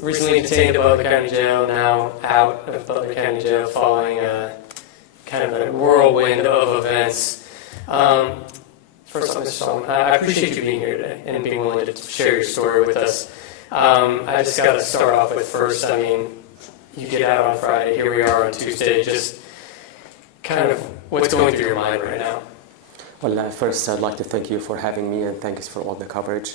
Recently detained at Butler County Jail, now out of Butler County Jail following kind of a whirlwind of events. First off, Mr. Soliman, I appreciate you being here today and being willing to share your story with us. I just got to start off with first, I mean, you get out on Friday, here we are on Tuesday, just kind of what's going through your mind right now? Well, first I'd like to thank you for having me and thanks for all the coverage.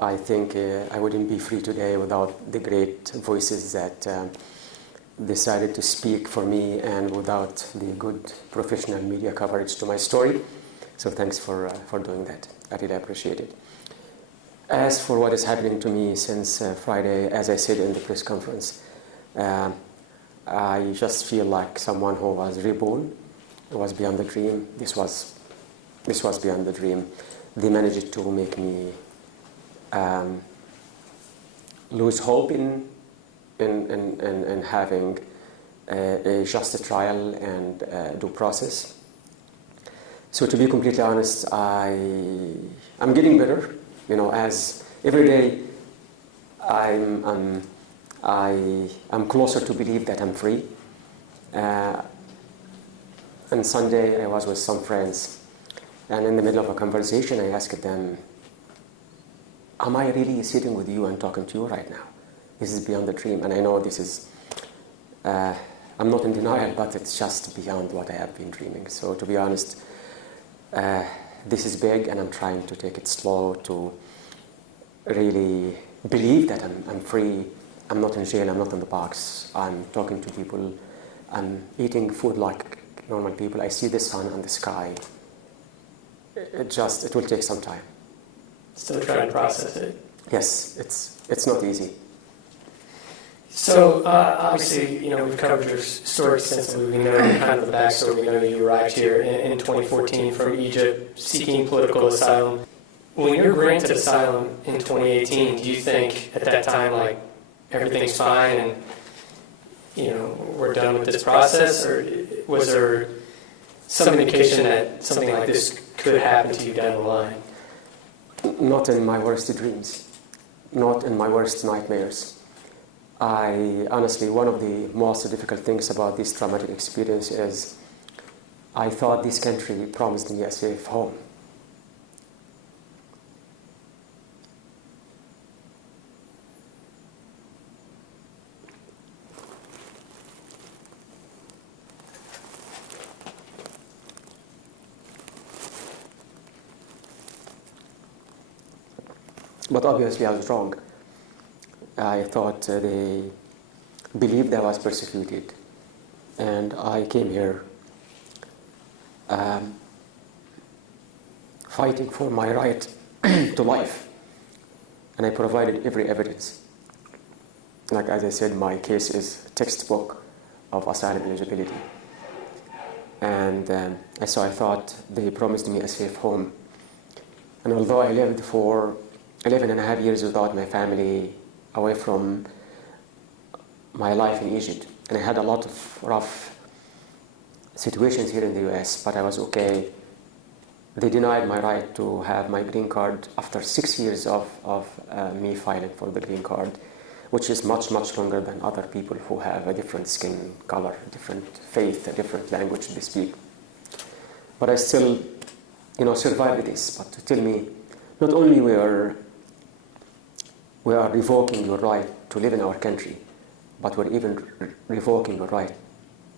I think I wouldn't be free today without the great voices that decided to speak for me and without the good professional media coverage to my story. So thanks for doing that. I really appreciate it. As for what is happening to me since Friday, as I said in the press conference, I just feel like someone who was reborn. It was beyond the dream. This was beyond the dream. They managed to make me lose hope in having a just trial and due process. So to be completely honest, I'm getting better. You know, as every day I'm closer to believe that I'm free. On Sunday, I was with some friends, and in the middle of a conversation, I asked them, am I really sitting with you and talking to you right now? This is beyond the dream, and I know this is, I'm not in denial, but it's just beyond what I have been dreaming. So to be honest, this is big, and I'm trying to take it slow to really believe that I'm free. I'm not in jail, I'm not in the box. I'm talking to people, I'm eating food like normal people. I see the sun and the sky. It will take some time. Still trying to process it. Yes, it's not easy. So obviously, you know, we've covered your story extensively. We know kind of the backstory. We know you arrived here in 2014 from Egypt, seeking political asylum. When you're granted asylum in 2018, do you think at that time, like, everything's fine and, you know, we're done with this process, or was there some indication that something like this could happen to you down the line? Not in my worst dreams, not in my worst nightmares. Honestly, one of the most difficult things about this traumatic experience is I thought this country promised me a safe home. But obviously I was wrong. I thought they believed I was persecuted. And I came here fighting for my right to life. And I provided every evidence. Like as I said, my case is textbook of asylum eligibility. And so I thought they promised me a safe home. And although I lived for 11 and a half years without my family, away from my life in Egypt. And I had a lot of rough situations here in the US, but I was okay. They denied my right to have my green card after 6 years of me filing for the green card, which is much, much longer than other people who have a different skin color, different faith, a different language they speak. But I still, you know, survived this. But to tell me, not only we are revoking your right to live in our country, but we're even revoking your right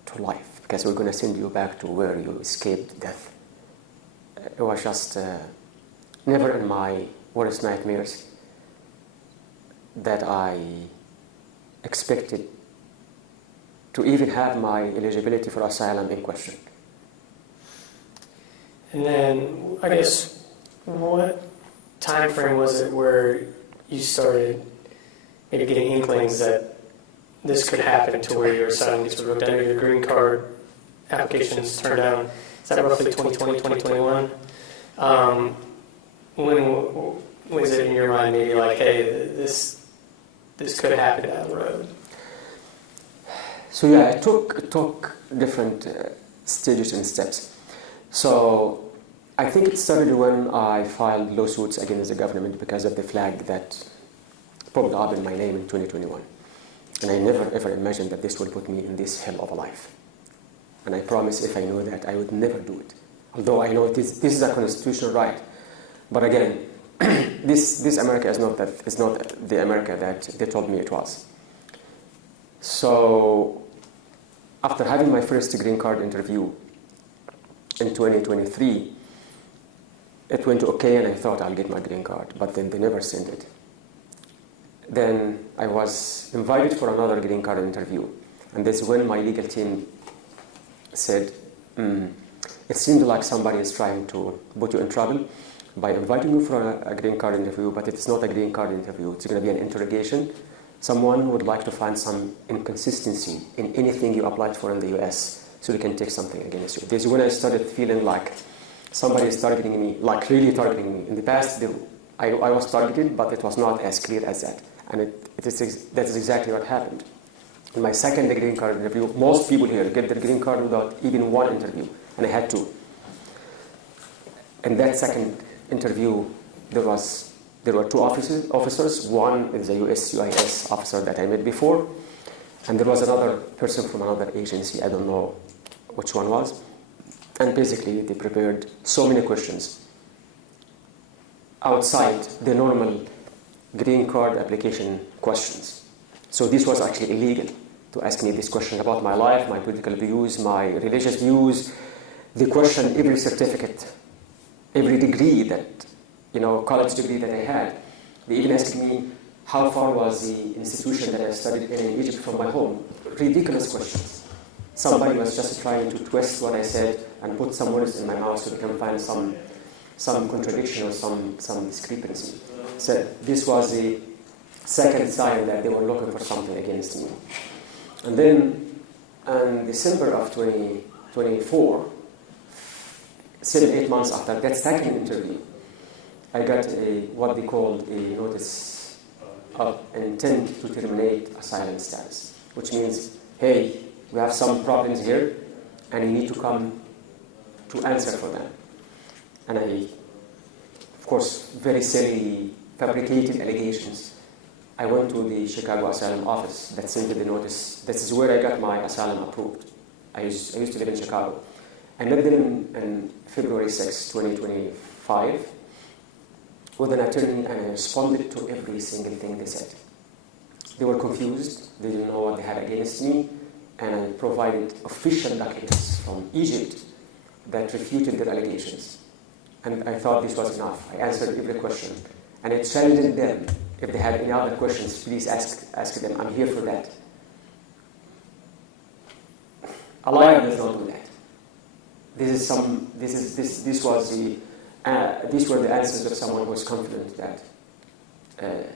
to life, because we're going to send you back to where you escaped death. It was just never in my worst nightmares that I expected to even have my eligibility for asylum in question. And then, I guess, what time frame was it where you started maybe getting inklings that this could happen to where your asylum gets revoked, under your green card applications turned down? Is that roughly 2020, 2021? When was it in your mind maybe like, hey, this could happen down the road? So yeah, it took different stages and steps. So I think it started when I filed lawsuits against the government because of the flag that popped up in my name in 2021. And I never ever imagined that this would put me in this hell of a life. And I promise if I knew that, I would never do it. Although I know this is a constitutional right. But again, this America is not the America that they told me it was. So after having my first green card interview in 2023, it went okay, and I thought I'll get my green card, but then they never sent it. Then I was invited for another green card interview, and that's when my legal team said, it seemed like somebody is trying to put you in trouble by inviting you for a green card interview, but it's not a green card interview. It's going to be an interrogation. Someone would like to find some inconsistency in anything you applied for in the US, so they can take something against you. This is when I started feeling like somebody is targeting me, like really targeting me. In the past, I was targeted, but it was not as clear as that. And that's exactly what happened. In my second green card interview, most people here get their green card without even one interview, and I had two. In that second interview, there were two officers. One is a USCIS officer that I met before, and there was another person from another agency. I don't know which one was. And basically, they prepared so many questions outside the normal green card application questions. So this was actually illegal to ask me this question about my life, my political views, my religious views. They questioned every certificate, every degree that, college degree that I had. They even asked me how far was the institution that I studied in Egypt from my home. Ridiculous questions. Somebody was just trying to twist what I said and put some words in my mouth so they can find some contradiction or some discrepancy. So this was the second sign that they were looking for something against me. And then in December of 2024, 7-8 months after that second interview, I got what they called a notice of intent to terminate asylum status, which means, hey, we have some problems here, and you need to come to answer for them. And I, of course, very silly, fabricated allegations. I went to the Chicago asylum office that sent me the notice. This is where I got my asylum approved. I used to live in Chicago. I met them in February 6, 2025, with an attorney, and I responded to every single thing they said. They were confused. They didn't know what they had against me. And I provided official documents from Egypt that refuted their allegations. And I thought this was enough. I answered every question. And I challenged them. If they had any other questions, please ask them. I'm here for that. A liar does not do that. These were the answers of someone who was confident that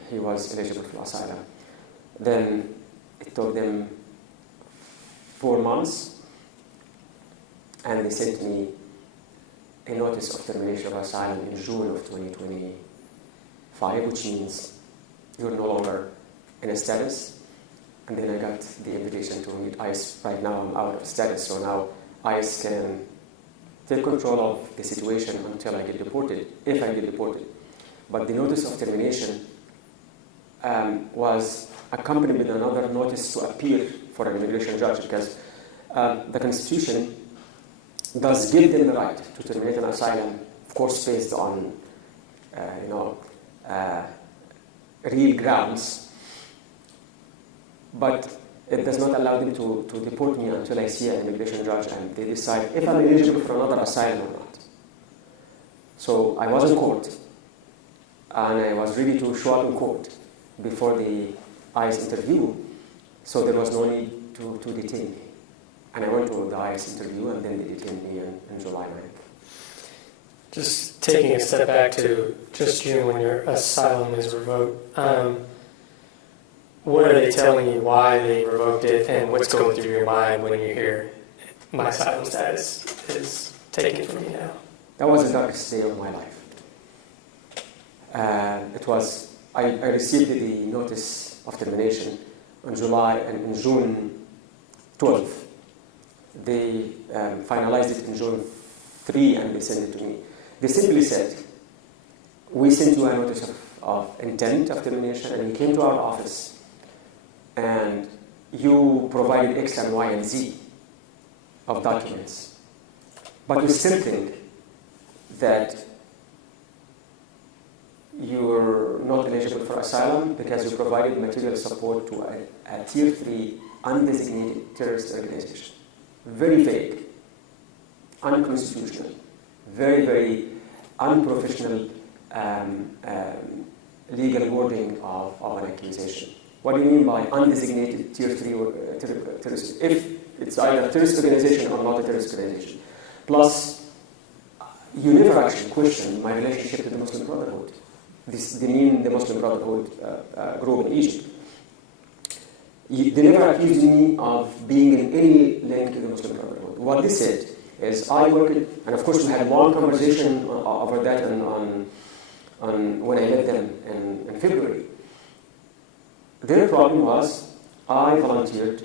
he was eligible for asylum. Then it took them 4 months, and they sent me a notice of termination of asylum in June of 2025, which means you're no longer in a status. And then I got the invitation to meet ICE. Right now I'm out of status, so now ICE can take control of the situation until I get deported, if I get deported. But the notice of termination was accompanied with another notice to appear for an immigration judge, because the Constitution does give them the right to terminate an asylum, of course, based on real grounds, but it does not allow them to deport me until I see an immigration judge and they decide if I'm eligible for another asylum or not. So I was in court, and I was ready to show up in court before the ICE interview, so there was no need to detain me. And I went to the ICE interview, and then they detained me in July 9th. Just taking a step back to just June when your asylum is revoked, what are they telling you why they revoked it, and what's going through your mind when you hear my asylum status is taken from me now? That was the darkest day of my life. I received the notice of termination in June 12th. They finalized it in June 3, and they sent it to me. They simply said, we sent you a notice of intent of termination, and you came to our office and you provided X and Y and Z of documents, but we still think that you're not eligible for asylum because you provided material support to a Tier 3 undesignated terrorist organization. Very vague, unconstitutional, very, very unprofessional legal wording of an accusation. What do you mean by undesignated Tier 3 terrorist? If it's either a terrorist organization or not a terrorist organization. Plus, you never actually questioned my relationship to the Muslim Brotherhood. They mean the Muslim Brotherhood group in Egypt. They never accused me of being in any link to the Muslim Brotherhood. What they said is I worked, and of course we had a long conversation over that on when I met them in February. Their problem was I volunteered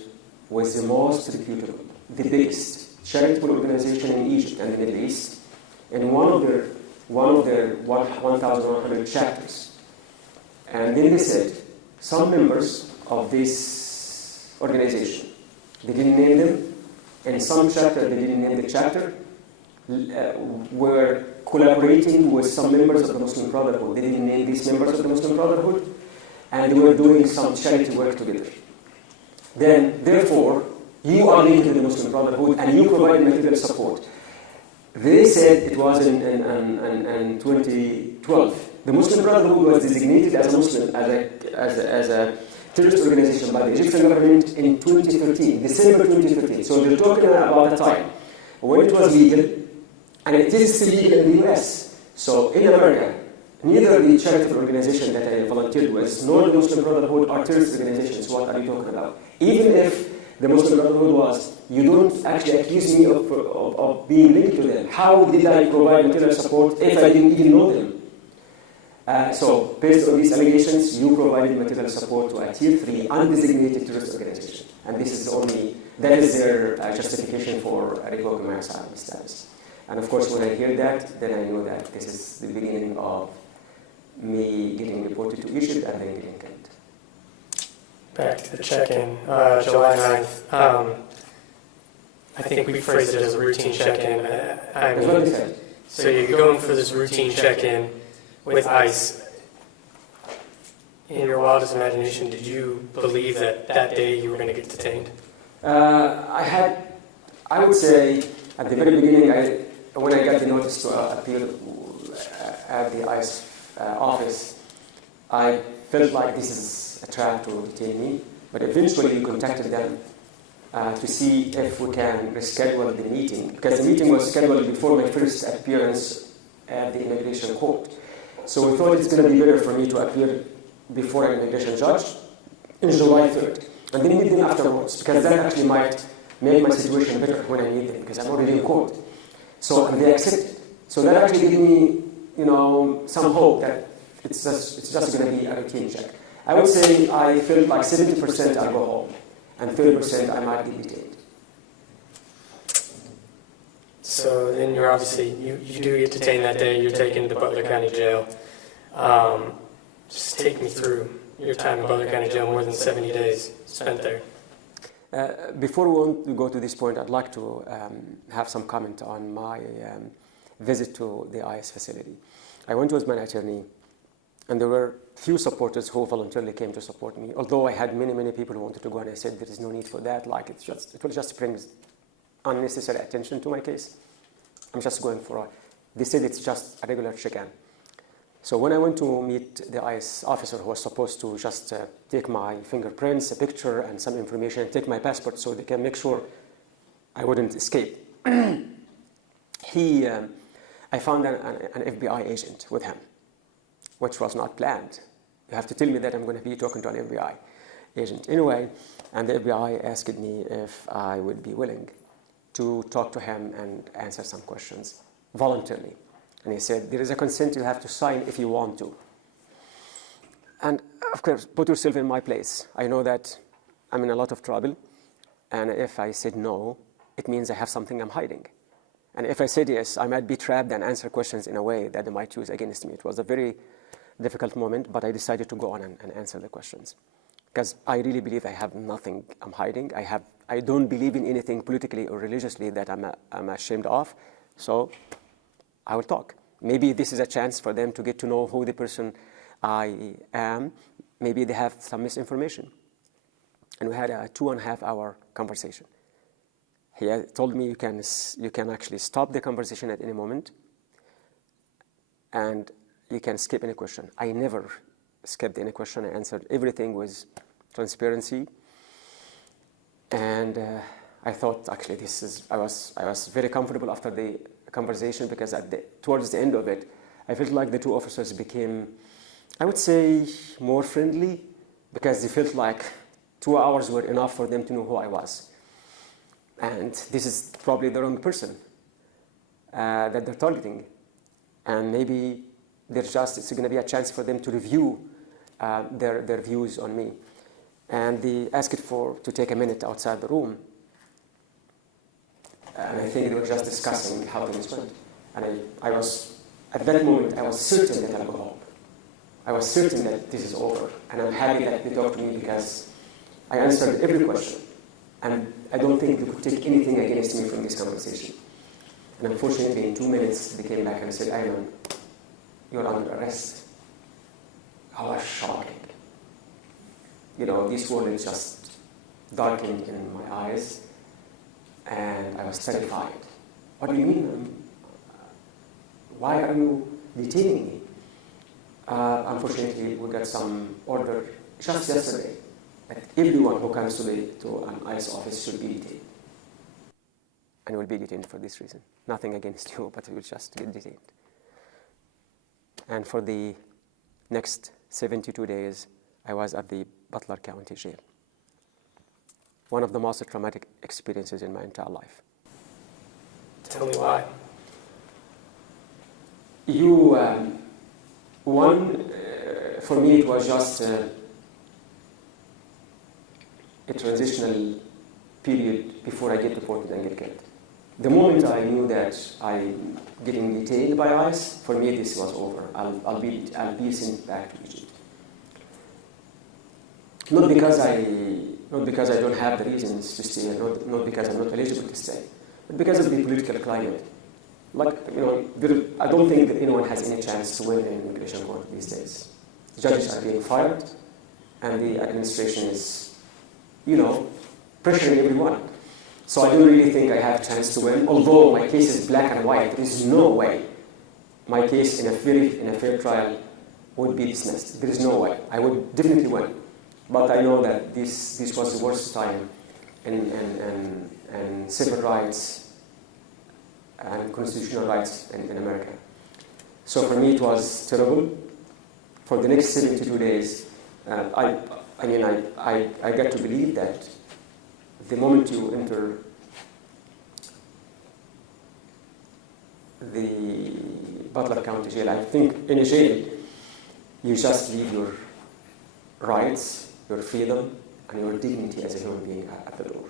with the most reputable, the biggest charitable organization in Egypt and the Middle East, in one of their 1,100 chapters. And then they said some members of this organization, they didn't name them, in some chapter they didn't name the chapter, were collaborating with some members of the Muslim Brotherhood. They didn't name these members of the Muslim Brotherhood, and they were doing some charity work together. Then, therefore, you are linked to the Muslim Brotherhood and you provide material support. They said it was in 2012. The Muslim Brotherhood was designated as a Muslim, as a terrorist organization by the Egyptian government in 2013, December 2013. So they're talking about a time when it was legal, and it is still legal in the US. So in America, neither the charitable organization that I volunteered with, nor the Muslim Brotherhood are terrorist organizations. What are you talking about? Even if the Muslim Brotherhood was, you don't actually accuse me of being linked to them. How did I provide material support if I didn't even know them? So based on these allegations, you provided material support to a Tier 3 undesignated terrorist organization. And this is that is their justification for revoking my asylum status. And of course, when I hear that, then I know that this is the beginning of me getting reported to Egypt and then getting killed. Back to the check-in, July 9th. I think we phrased it as a routine check-in. So you're going for this routine check-in with ICE. In your wildest imagination, did you believe that that day you were going to get detained? I would say, at the very beginning, when I got the notice to appear at the ICE office, I felt like this is a trap to detain me. But eventually we contacted them to see if we can reschedule the meeting, because the meeting was scheduled before my first appearance at the immigration court. So we thought it's going to be better for me to appear before an immigration judge in July 3rd, and then meet them afterwards, because that actually might make my situation better when I meet them, because I'm already in court. So, and they accepted. So that actually gave me, some hope that it's just going to be a routine check. I would say I felt like 70% I'll go home, and 30% I might be detained. So then you're obviously, you do get detained that day, you're taken to Butler County Jail. Just take me through your time in Butler County Jail, more than 70 days spent there. Before we want to go to this point, I'd like to have some comment on my visit to the ICE facility. I went with my attorney, and there were few supporters who voluntarily came to support me, although I had many, many people who wanted to go, and I said there is no need for that, it will just bring unnecessary attention to my case. I'm just going for they said it's just a regular check-in. So when I went to meet the ICE officer who was supposed to just take my fingerprints, a picture, and some information, and take my passport so they can make sure I wouldn't escape, I found an FBI agent with him, which was not planned. You have to tell me that I'm going to be talking to an FBI agent. Anyway, and the FBI asked me if I would be willing to talk to him and answer some questions voluntarily. And he said, there is a consent you have to sign if you want to. And of course, put yourself in my place. I know that I'm in a lot of trouble. And if I said no, it means I have something I'm hiding. And if I said yes, I might be trapped and answer questions in a way that they might use against me. It was a very difficult moment, but I decided to go on and answer the questions. Because I really believe I have nothing I'm hiding. I don't believe in anything politically or religiously that I'm ashamed of. So I will talk. Maybe this is a chance for them to get to know who the person I am. Maybe they have some misinformation. And we had a 2.5-hour conversation. He told me you can actually stop the conversation at any moment, and you can skip any question. I never skipped any question. I answered everything with transparency. And I thought actually I was very comfortable after the conversation, because towards the end of it, I felt like the two officers became, I would say, more friendly, because they felt like 2 hours were enough for them to know who I was. And this is probably the wrong person that they're targeting. And maybe it's going to be a chance for them to review their views on me. And they asked to take a minute outside the room. And I think they were just discussing how things went. And at that moment, I was certain that I'll go home. I was certain that this is over. And I'm happy that they talked to me, because I answered every question. And I don't think they could take anything against me from this conversation. And unfortunately, in 2 minutes, they came back and said, Ayman, you're under arrest. I was shocking. This world is just darkened in my eyes. And I was terrified. What do you mean? Why are you detaining me? Unfortunately, we got some order just yesterday that everyone who comes to an ICE office should be detained. And will be detained for this reason. Nothing against you, but we will just get detained. And for the next 72 days, I was at the Butler County Jail. One of the most traumatic experiences in my entire life. Tell me why. For me, it was just a transitional period before I get deported and get killed. The moment I knew that I'm getting detained by ICE, for me this was over. I'll be sent back to Egypt. Not because I don't have the reasons to stay, not because I'm not eligible to stay, but because of the political climate. I don't think that anyone has any chance to win in immigration court these days. Judges are being fired, and the administration is, pressuring everyone. So I don't really think I have a chance to win, although my case is black and white. There is no way my case in a fair trial would be dismissed. There is no way. I would definitely win. But I know that this was the worst time in civil rights and constitutional rights in America. So for me it was terrible. For the next 72 days, I got to believe that the moment you enter the Butler County Jail, I think in a jail, you just leave your rights, your freedom, and your dignity as a human being at the door.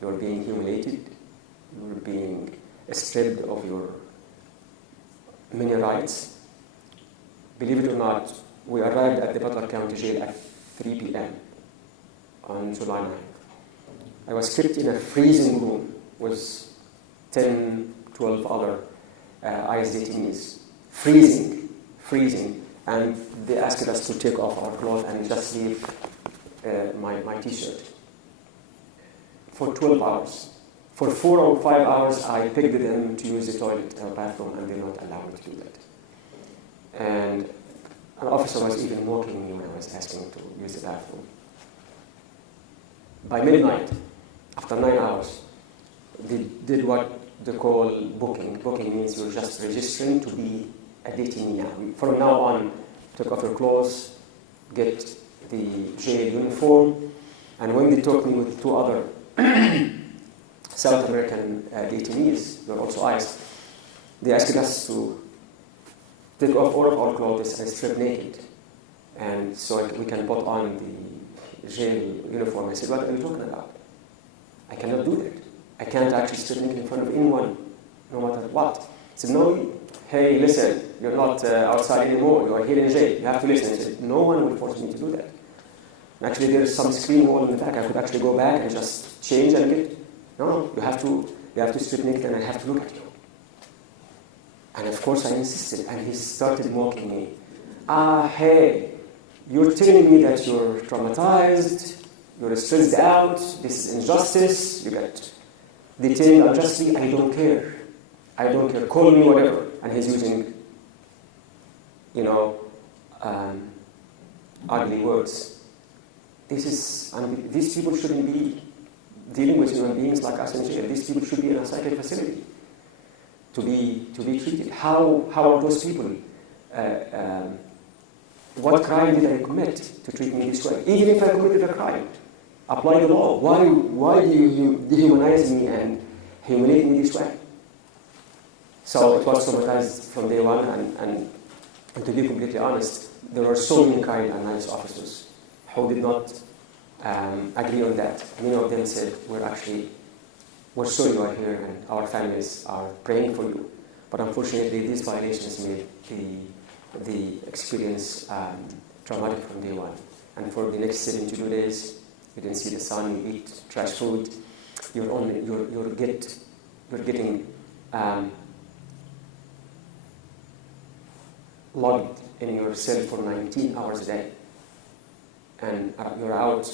You're being humiliated, you're being stripped of your many rights. Believe it or not, we arrived at the Butler County Jail at 3 p.m. on July 9th. I was kept in a freezing room with 10, 12 other ICE detainees. Freezing. And they asked us to take off our clothes and just leave my T-shirt for 12 hours. For 4 or 5 hours, I begged them to use the toilet or bathroom, and they were not allowed to do that. And an officer was even mocking me when I was asking to use the bathroom. By midnight, after 9 hours, they did what they call booking. Booking means you're just registering to be a detainee now. From now on, take off your clothes, get the jail uniform, and when they took me with 2 other South American detainees, they were also ICE, they asked us to take off all of our clothes and strip naked, and so we can put on the jail uniform. I said, what are you talking about? I cannot do that. I can't actually strip naked in front of anyone, no matter what. He said, no, hey, listen, you're not outside anymore, you are here in jail, you have to listen. I said, no one will force me to do that. And actually, there's some screen wall in the back. I could actually go back and just change and get, no, you have to strip naked and I have to look at you. And of course, I insisted, and he started mocking me. Hey, you're telling me that you're traumatized, you're stressed out, this is injustice, you get detained unjustly, I don't care. I don't care, call me whatever. And he's using, ugly words. These people shouldn't be dealing with human beings like us in jail. These people should be in a psychiatric facility to be treated. How are those people? What crime did I commit to treat me this way? Even if I committed a crime, apply the law. Why do you dehumanize me and humiliate me this way? So it was traumatized from day one, and to be completely honest, there were so many kind and nice officers who did not agree on that. Many of them said, we're sorry you are here and our families are praying for you. But unfortunately, these violations made the experience traumatic from day one. And for the next 72 days, you didn't see the sun, you eat trash food, you're getting logged in your cell for 19 hours a day. And you're out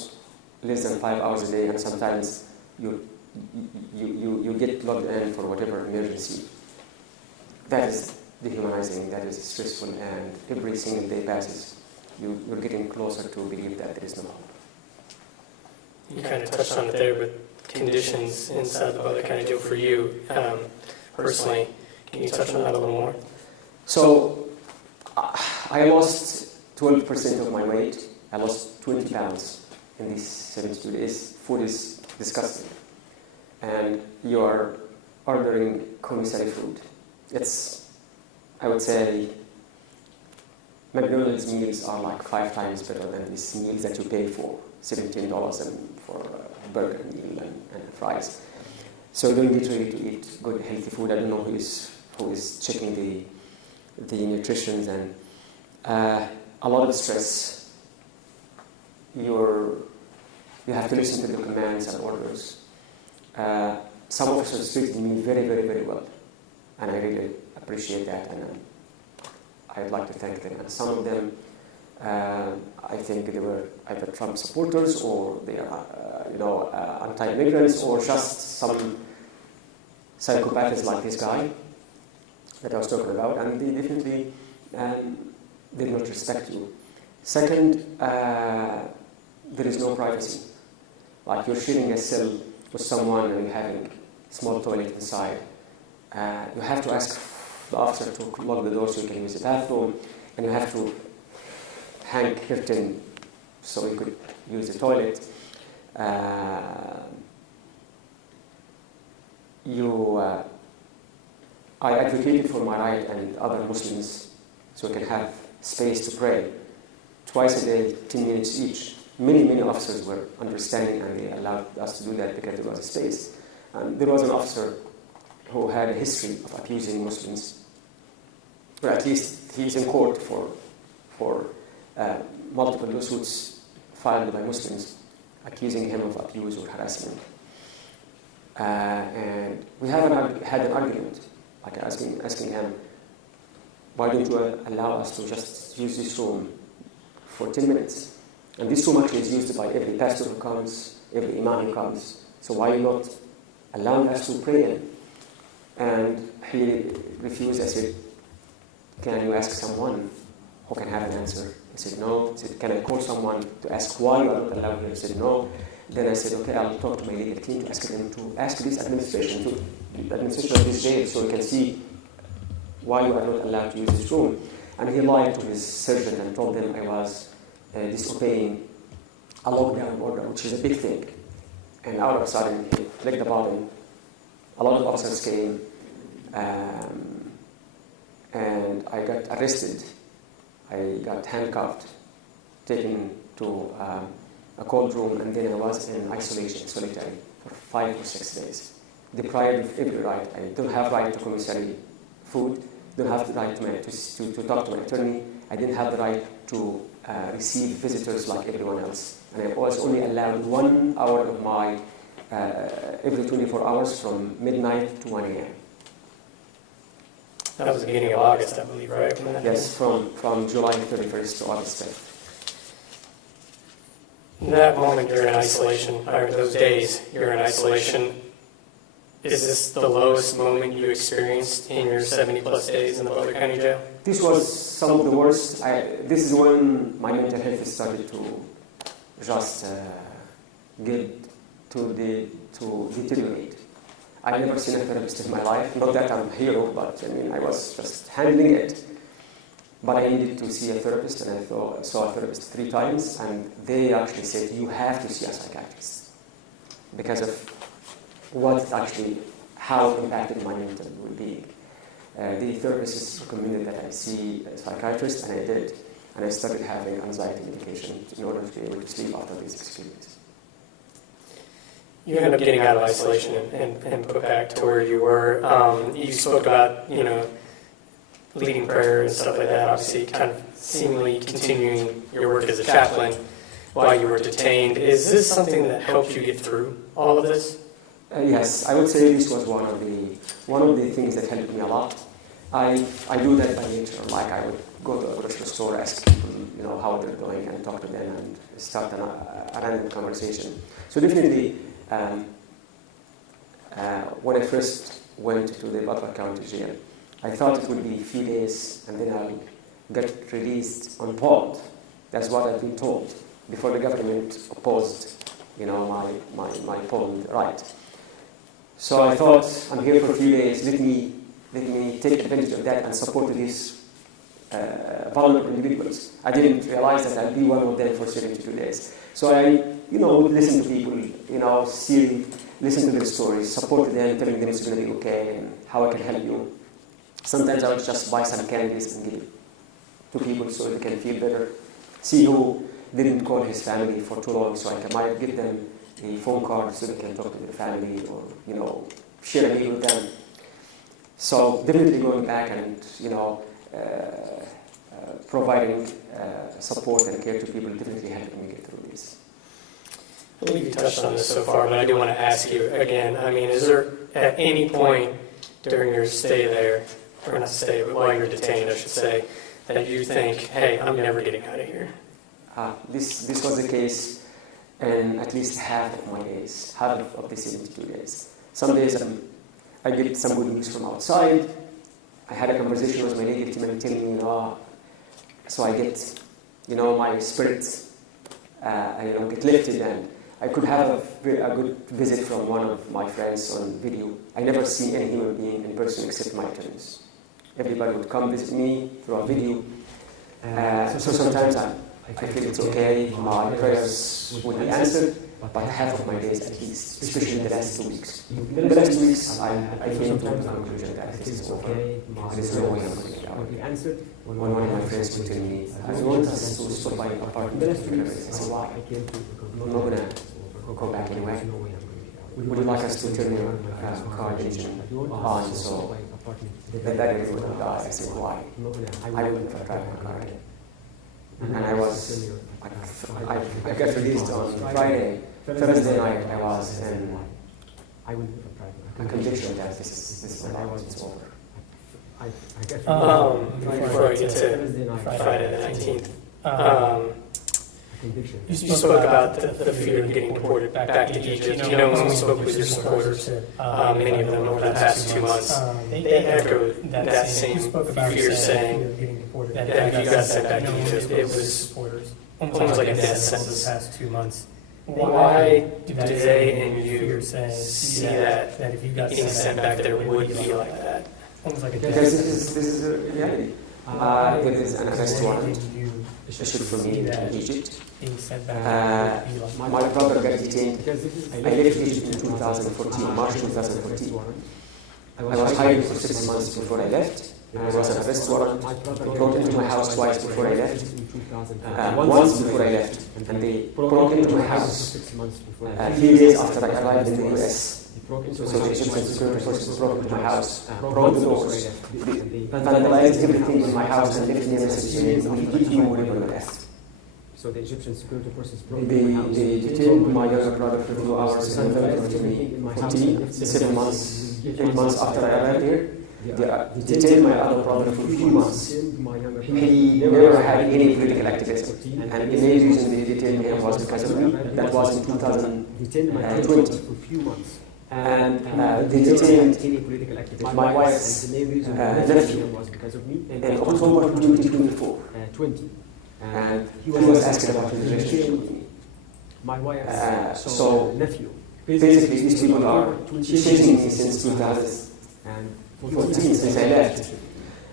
less than 5 hours a day, and sometimes you get logged in for whatever emergency. That is dehumanizing, that is stressful, and every single day passes, you're getting closer to believe that there is no hope. You kind of touched on it there, but conditions inside the Butler County Jail for you, personally, can you touch on that a little more? So, I lost 12% of my weight. I lost 20 pounds in these 72 days. Food is disgusting. And you are ordering commissary food. It's, I would say, McDonald's meals are like 5 times better than these meals that you pay for $17 and for a burger meal and fries. So you don't get really to eat good, healthy food. I don't know who is checking the nutrition, and a lot of stress. You have to listen to the commands and orders. Some officers treated me very, very, very well, and I really appreciate that, and I'd like to thank them. And some of them, I think they were either Trump supporters, or they are, anti-immigrants, or just some psychopaths like this guy that I was talking about, and they definitely did not respect you. Second, there is no privacy. Like you're sharing a cell with someone and you're having a small toilet inside. You have to ask the officer to lock the door so you can use the bathroom, and you have to hang curtain so you could use the toilet. I advocated for my right and other Muslims so we can have space to pray twice a day, 10 minutes each. Many officers were understanding, and they allowed us to do that because there was a space. And there was an officer who had a history of accusing Muslims, or at least he's in court for multiple lawsuits filed by Muslims accusing him of abuse or harassment. And we had an argument, like asking him, why don't you allow us to just use this room for 10 minutes? And this room actually is used by every pastor who comes, every imam who comes. So why are you not allowing us to pray in? And he refused. I said, can you ask someone who can have an answer? He said, no. I said, can I call someone to ask why you are not allowed here? He said, no. Then I said, okay, I'll talk to my legal team to ask them to ask this administration, to the administration of this jail, so we can see why you are not allowed to use this room. And he lied to his surgeon and told them I was disobeying a lockdown order, which is a big thing. And all of a sudden, he clicked the button. A lot of officers came, and I got arrested. I got handcuffed, taken to a cold room, and then I was in isolation, solitary, for 5 or 6 days. Deprived of every right. I don't have right to commissary food. didn't have the right to talk to my attorney. I didn't have the right to receive visitors like everyone else. And I was only allowed 1 hour of my every 24 hours from midnight to 1 a.m. That was the beginning of August, I believe, right? Yes, from July 31st to August 5th. That moment you're in isolation, or those days you're in isolation, is this the lowest moment you experienced in your 70-plus days in the Butler County Jail? This was some of the worst. This is when my mental health started to just to deteriorate. I've never seen a therapist in my life. Not that I'm a hero, but I mean, I was just handling it. But I needed to see a therapist, and I saw a therapist 3 times, and they actually said, you have to see a psychiatrist because of how it impacted my mental well-being. The therapist recommended that I see a psychiatrist, and I did. And I started having anxiety medication in order to be able to sleep after these experiences. You ended up getting out of isolation and put back to where you were. You spoke about, leading prayer and stuff like that, obviously kind of seemingly continuing your work as a chaplain while you were detained. Is this something that helped you get through all of this? Yes, I would say this was one of the things that helped me a lot. I do that by nature. Like I would go to a grocery store, ask people, how they're doing, and talk to them and start a random conversation. So definitely, when I first went to the Butler County Jail, I thought it would be a few days and then I'll get released on bond. That's what I've been told before the government opposed, my bond right. So I thought, I'm here for a few days. Let me take advantage of that and support these vulnerable individuals. I didn't realize that I'd be one of them for 72 days. So I, would listen to people, listen to their stories, support them, telling them it's going to be okay and how I can help you. Sometimes I would just buy some candies and give to people so they can feel better. See who didn't call his family for too long, so I might give them a phone card so they can talk to their family or, share a meal with them. So definitely going back and, providing support and care to people definitely helped me get through this. I believe you touched on this so far, but I do want to ask you again. I mean, is there at any point during your stay there, or not stay, but while you're detained, I should say, that you think, hey, I'm never getting out of here? This was the case in at least half of my days, half of the 72 days. Some days I get some good news from outside. I had a conversation with my legal team and telling me, so I get, my spirits, get lifted, and I could have a good visit from one of my friends on video. I never see any human being in person except my attorneys. Everybody would come visit me through a video. So sometimes I feel it's okay, my prayers would be answered, but half of my days at least, especially the last 2 weeks. In the last 2 weeks, I came to the conclusion that this is over. There is no way I'm going to get out. When one of my friends would tell me, I want us to stop by apartment. I said, why? I'm not going to go back anyway. Would you like us to turn your car engine on so that everyone would die? I said, why? I wouldn't drive my car again. And I got released on Friday. Thursday night I was in a conviction that this is my life, it's over. Before I get to Friday the 19th, you spoke about the fear of getting deported back to Egypt. When we spoke with your supporters, many of them over the past 2 months, they echoed that same fear, saying that if you got sent back to Egypt, it was almost like a death sentence. Why do they and you see that being sent back there would be like that? Because this is a reality. There is an arrest warrant issued for me in Egypt. My brother got detained. I left Egypt in 2014, March 2014. I was hiding for 6 months before I left. There was an arrest warrant. They broke into my house twice before I left. Once before I left. And they broke into my house a few days after I arrived in the US. So the Egyptian security forces broke into my house, broke the doors, vandalized everything in my house and left me a message saying, "We'll keep you wherever you rest." So the Egyptian security forces broke They detained my younger brother for 2 hours in November of 2014, 7 months, 8 months after I arrived here. They detained my other brother for a few months. He never had any political activism, and the main reason they detained him was because of me. That was in 2020. And they detained my wife's nephew in October 2024. And he was asking about his relationship with me. So basically, these people are chasing me since 2014, since I left.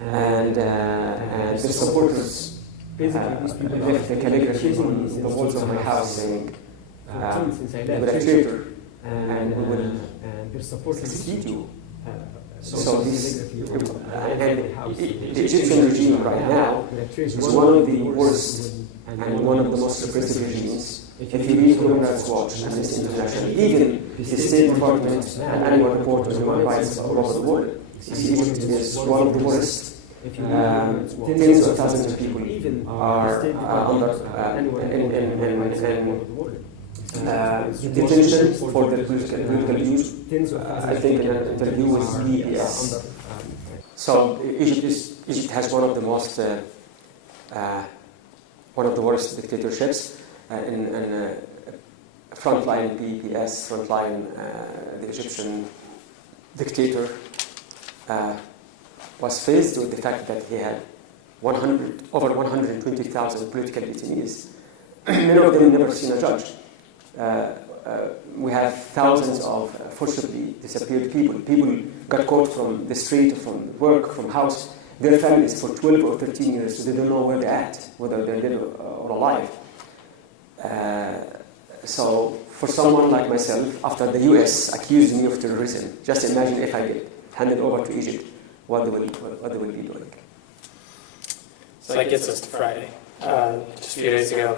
And their supporters left the calligraphy on the walls of my house saying, "You're a traitor, and we will execute you." So the Egyptian regime right now is one of the worst and one of the most repressive regimes. If you read Human Rights Watch, Amnesty International, even the State Department and annual report on human rights all over the world, Egypt is one of the worst. Tens of thousands of people are under detention for their political views. I think in an interview with BBS. So Egypt has one of the most, one of the worst dictatorships. In frontline BBS, frontline the Egyptian dictator was faced with the fact that he had over 120,000 political detainees. Many of them never seen a judge. We have thousands of forcibly disappeared people. People got caught from the street, from work, from house. Their families for 12 or 13 years, so they don't know where they're at, whether they're dead or alive. So for someone like myself, after the US accused me of terrorism, just imagine if I get handed over to Egypt, what they will be doing. So that gets us to Friday, just a few days ago.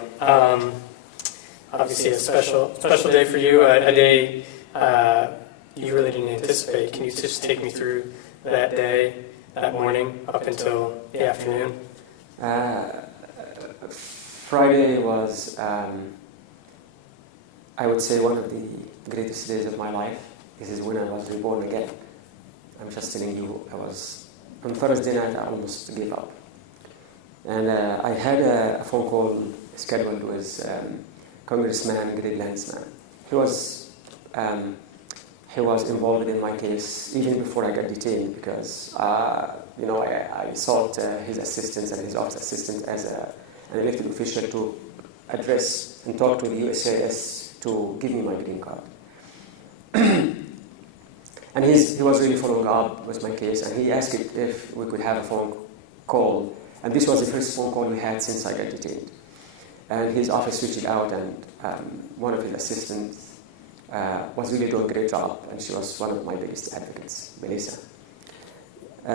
Obviously a special day for you, a day you really didn't anticipate. Can you just take me through that day, that morning, up until the afternoon? Friday was, I would say, one of the greatest days of my life. This is when I was reborn again. I'm just telling you, on Thursday night, I almost gave up. And I had a phone call scheduled with Congressman Greg Landsman. He was involved in my case even before I got detained because, I sought his assistance and his office assistant as an elected official to address and talk to the USCIS to give me my green card. And he was really following up with my case, and he asked if we could have a phone call. And this was the first phone call we had since I got detained. And his office reached out, and one of his assistants was really doing a great job, and she was one of my biggest advocates, Melissa.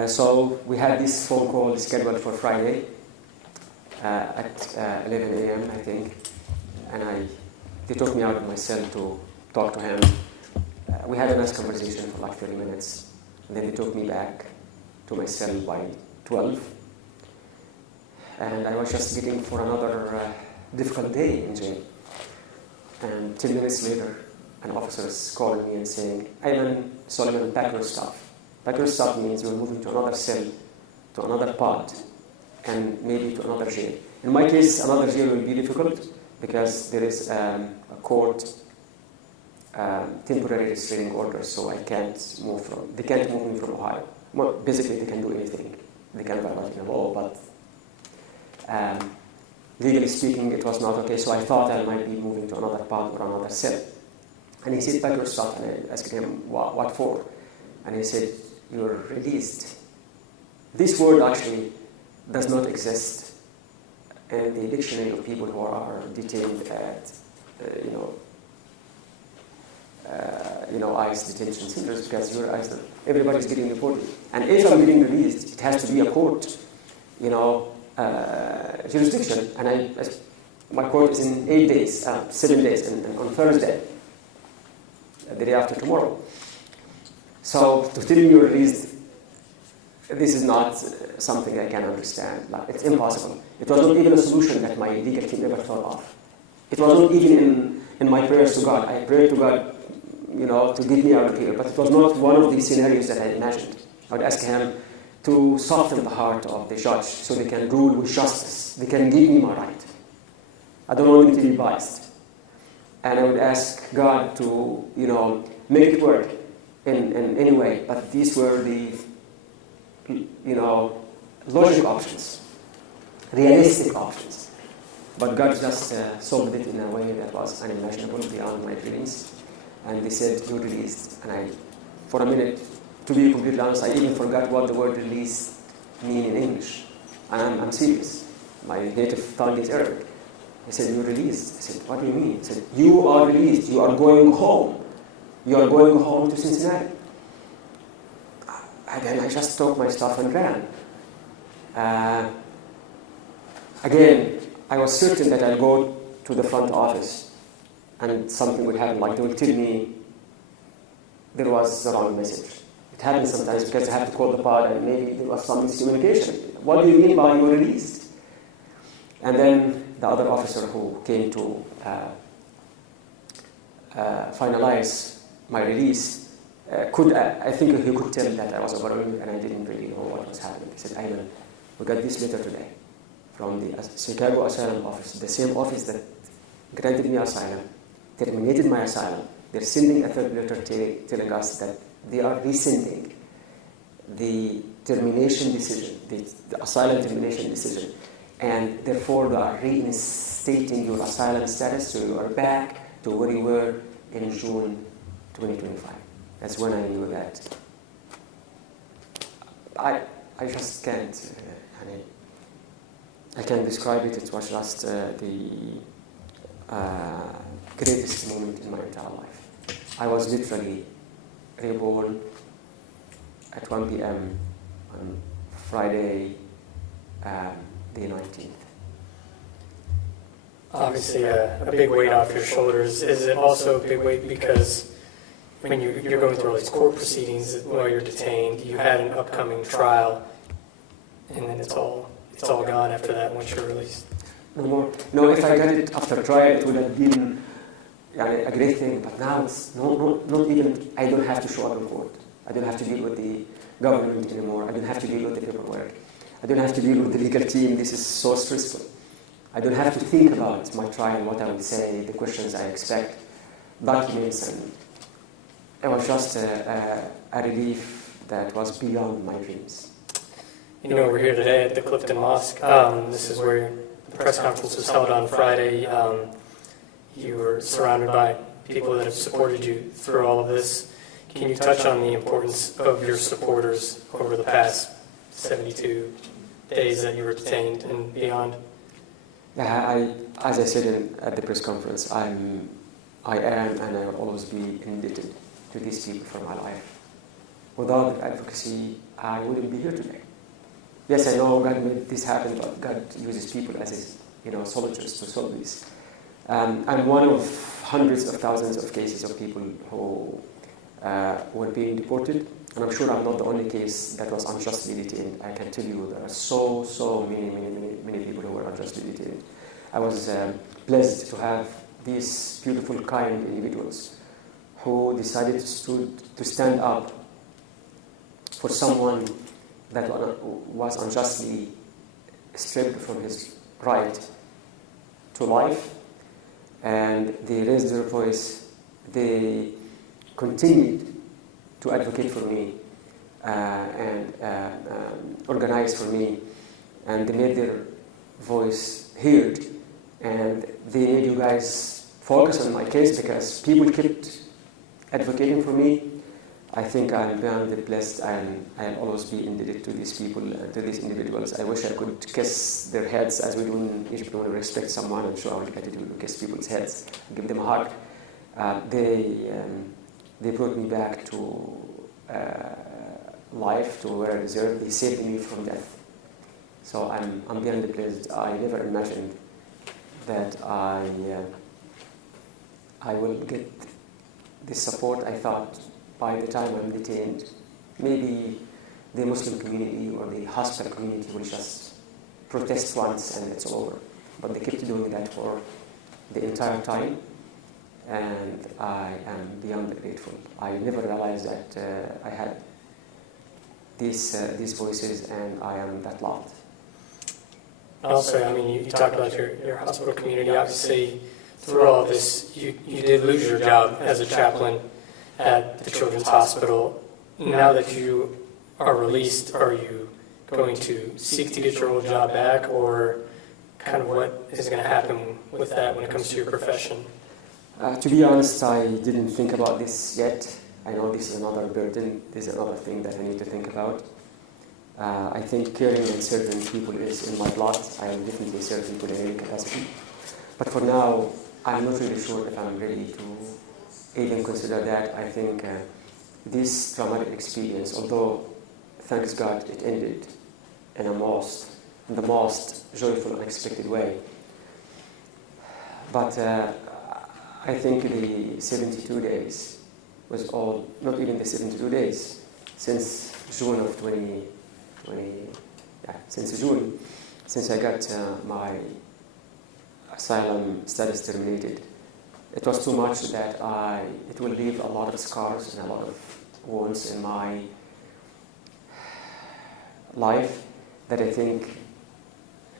So we had this phone call scheduled for Friday at 11 a.m., I think. And they took me out of my cell to talk to him. We had a nice conversation for like 30 minutes. And then they took me back to my cell by 12. And I was just waiting for another difficult day in jail. And 10 minutes later, an officer is calling me and saying, "Ayman Soliman, pack your stuff." Pack your stuff means you're moving to another cell, to another pod, and maybe to another jail. In my case, another jail will be difficult because there is a court temporary restraining order, so they can't move me from Ohio. Well, basically, they can do anything. They can violate the law, but legally speaking, it was not okay, so I thought I might be moving to another pod or another cell. And he said, "Pack your stuff," and I asked him, what for? And he said, "You're released." This word actually does not exist in the dictionary of people who are detained at, ICE detention centers because everybody's getting deported. And if I'm getting released, it has to be a court, jurisdiction. And my court is in 8 days, 7 days, and on Thursday, the day after tomorrow. So to tell me you're released, this is not something I can understand. Like, it's impossible. It was not even a solution that my legal team ever thought of. It was not even in my prayers to God. I prayed to God, to get me out of here. But it was not one of these scenarios that I imagined. I would ask him to soften the heart of the judge so they can rule with justice. They can give me my right. I don't want him to be biased. And I would ask God to, make it work in any way. But these were the, logical options, realistic options. But God just solved it in a way that was unimaginable, beyond my dreams. And they said, you're released. And for a minute, to be completely honest, I even forgot what the word release mean in English. And I'm serious. My native tongue is Arabic. He said, you're released. I said, what do you mean? He said, you are released. You are going home. You are going home to Cincinnati. Again, I just took my stuff and ran. Again, I was certain that I'll go to the front office and something would happen. Like they would tell me there was the wrong message. It happens sometimes because I have to call the pod and maybe there was some miscommunication. What do you mean by you're released? And then the other officer who came to finalize my release, I think he could tell that I was overwhelmed and I didn't really know what was happening. He said, Ayman, we got this letter today from the Chicago Asylum Office, the same office that granted me asylum, terminated my asylum. They're sending a third letter telling us that they are rescinding the termination decision, the asylum termination decision, and therefore they are reinstating your asylum status, so you are back to where you were in June 2025. That's when I knew that. I just can't. I can't describe it. It was just the greatest moment in my entire life. I was literally reborn at 1 p.m. on Friday, the 19th. Obviously, a big weight off your shoulders. Is it also a big weight because when you're going through all these court proceedings while you're detained, you had an upcoming trial, and then it's all gone after that once you're released? No more. No, if I got it after trial, it would have been a great thing. But now it's not even. I don't have to show up in court. I don't have to deal with the government anymore. I don't have to deal with the paperwork. I don't have to deal with the legal team. This is so stressful. I don't have to think about my trial, what I will say, the questions I expect, documents, and it was just a relief that was beyond my dreams. We're here today at the Clifton Mosque. This is where the press conference was held on Friday. You were surrounded by people that have supported you through all of this. Can you touch on the importance of your supporters over the past 72 days that you were detained and beyond? As I said at the press conference, I am and I will always be indebted to these people for my life. Without their advocacy, I wouldn't be here today. Yes, I know God made this happen, but God uses people as His, soldiers to solve this. I'm one of hundreds of thousands of cases of people who were being deported, and I'm sure I'm not the only case that was unjustly detained. I can tell you there are so many people who were unjustly detained. I was blessed to have these beautiful, kind individuals who decided to stand up for someone that was unjustly stripped from his right to life, and they raised their voice. They continued to advocate for me and organize for me, and they made their voice heard, and they made you guys focus on my case because people kept advocating for me. I think I'm beyond blessed, and I'll always be indebted to these people, to these individuals. I wish I could kiss their heads as we do in Egypt when we respect someone. I'm sure I will get to kiss people's heads, give them a hug. They brought me back to life, to where I deserved. They saved me from death. So I'm beyond pleased. I never imagined that I will get this support. I thought by the time I'm detained, maybe the Muslim community or the hospital community will just protest once and it's over. But they kept doing that for the entire time, and I am beyond grateful. I never realized that I had these voices, and I am that loved. Also, I mean, you talked about your hospital community. Obviously, through all this, you did lose your job as a chaplain at the Children's Hospital. Now that you are released, are you going to seek to get your old job back, or kind of what is going to happen with that when it comes to your profession? To be honest, I didn't think about this yet. I know this is another burden. This is another thing that I need to think about. I think caring and serving people is in my blood. I will definitely serve people in any capacity. But for now, I'm not really sure if I'm ready to even consider that. I think this traumatic experience, although, thanks God, it ended in the most joyful, unexpected way. But I think the 72 days was all, not even the 72 days, since June of 2020, since I got my asylum status terminated, it was too much that it will leave a lot of scars and a lot of wounds in my life that I think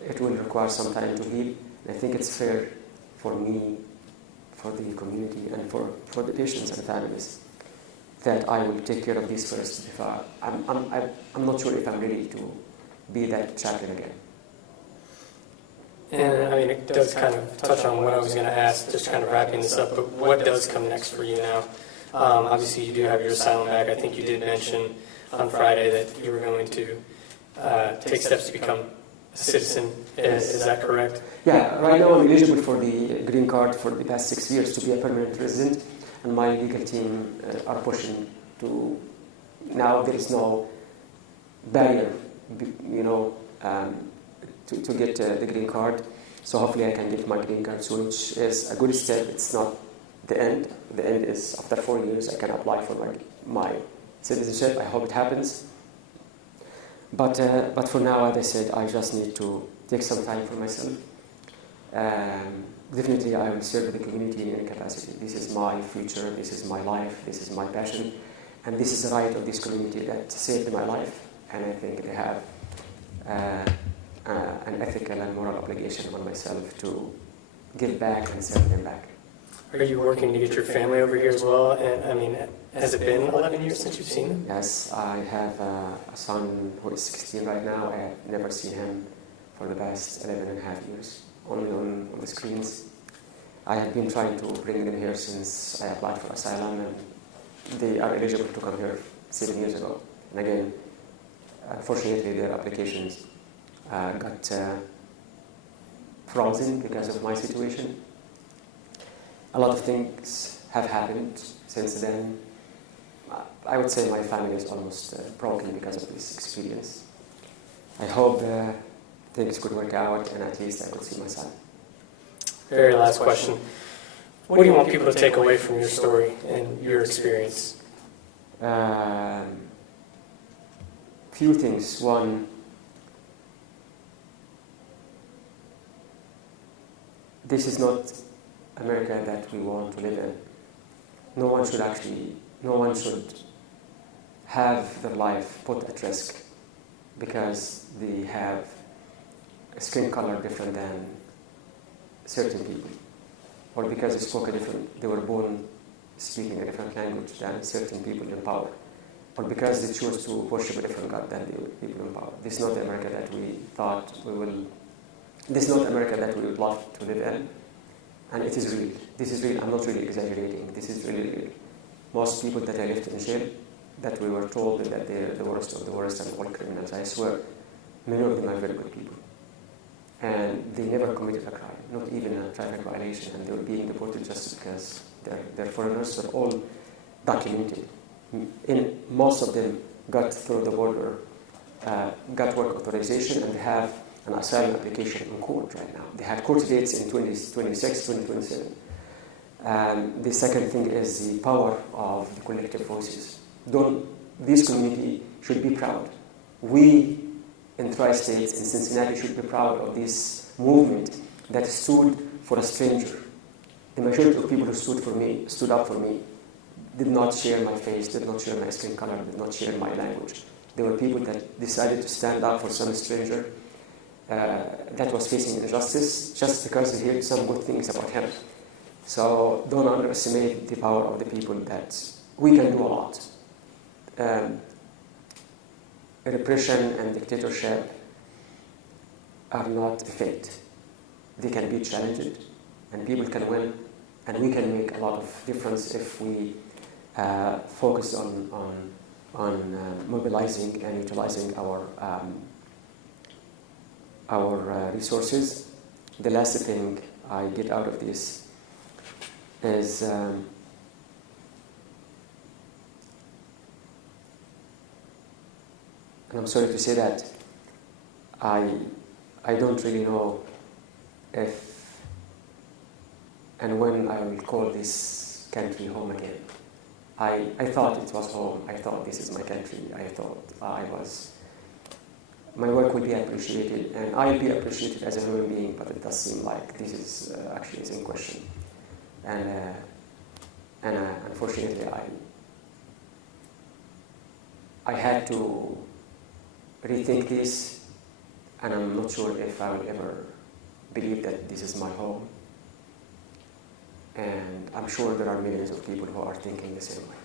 it will require some time to heal. And I think it's fair for me, for the community, and for the patients and families that I will take care of this first. I'm not sure if I'm ready to be that chaplain again. And I mean, it does kind of touch on what I was going to ask, just kind of wrapping this up, but what does come next for you now? Obviously, you do have your asylum back. I think you did mention on Friday that you were going to take steps to become a citizen. Is that correct? Yeah, right now I'm eligible for the green card for the past 6 years to be a permanent resident, and my legal team are pushing to, now there is no barrier, to get the green card. So hopefully I can get my green card soon, which is a good step. It's not the end. The end is after 4 years I can apply for my citizenship. I hope it happens. But for now, as I said, I just need to take some time for myself. Definitely I will serve the community in any capacity. This is my future, this is my life, this is my passion, and this is the right of this community that saved my life, and I think they have an ethical and moral obligation on myself to give back and serve them back. Are you working to get your family over here as well? And I mean, has it been 11 years since you've seen them? Yes, I have a son who is 16 right now. I have never seen him for the past 11 and a half years, only on the screens. I have been trying to bring them here since I applied for asylum, and they are eligible to come here 7 years ago. And again, fortunately, their applications got frozen because of my situation. A lot of things have happened since then. I would say my family is almost broken because of this experience. I hope things could work out, and at least I could see my son. Very last question. What do you want people to take away from your story and your experience? Few things. One, this is not America that we want to live in. No one should have their life put at risk because they have a skin color different than certain people, or because they were born speaking a different language than certain people in power, or because they chose to worship a different God than the people in power. This is not the America that we thought we will. This is not America that we would love to live in. And it is real. This is real. I'm not really exaggerating. This is really real. Most people that I left in jail, that we were told that they're the worst of the worst and all criminals, I swear, many of them are very good people. and they never committed a crime, not even a traffic violation, and they were being deported just because they're foreigners. They're all documented. Most of them got through the border, got work authorization, and they have an asylum application in court right now. They have court dates in 2026, 2027. The second thing is the power of the collective voices. This community should be proud. We in Tri-States, in Cincinnati, should be proud of this movement that stood for a stranger. The majority of people who stood up for me, did not share my face, did not share my skin color, did not share my language. There were people that decided to stand up for some stranger that was facing injustice just because they heard some good things about him. So don't underestimate the power of the people, that we can do a lot. Repression and dictatorship are not a fate. They can be challenged, and people can win, and we can make a lot of difference if we focus on mobilizing and utilizing our resources. The last thing I get out of this is and I'm sorry to say that I don't really know if and when I will call this country home again. I thought it was home. I thought this is my country. I thought my work will be appreciated, and I'll be appreciated as a human being, but it does seem like this is actually in question. And unfortunately, I had to rethink this, and I'm not sure if I will ever believe that this is my home. And I'm sure there are millions of people who are thinking the same way.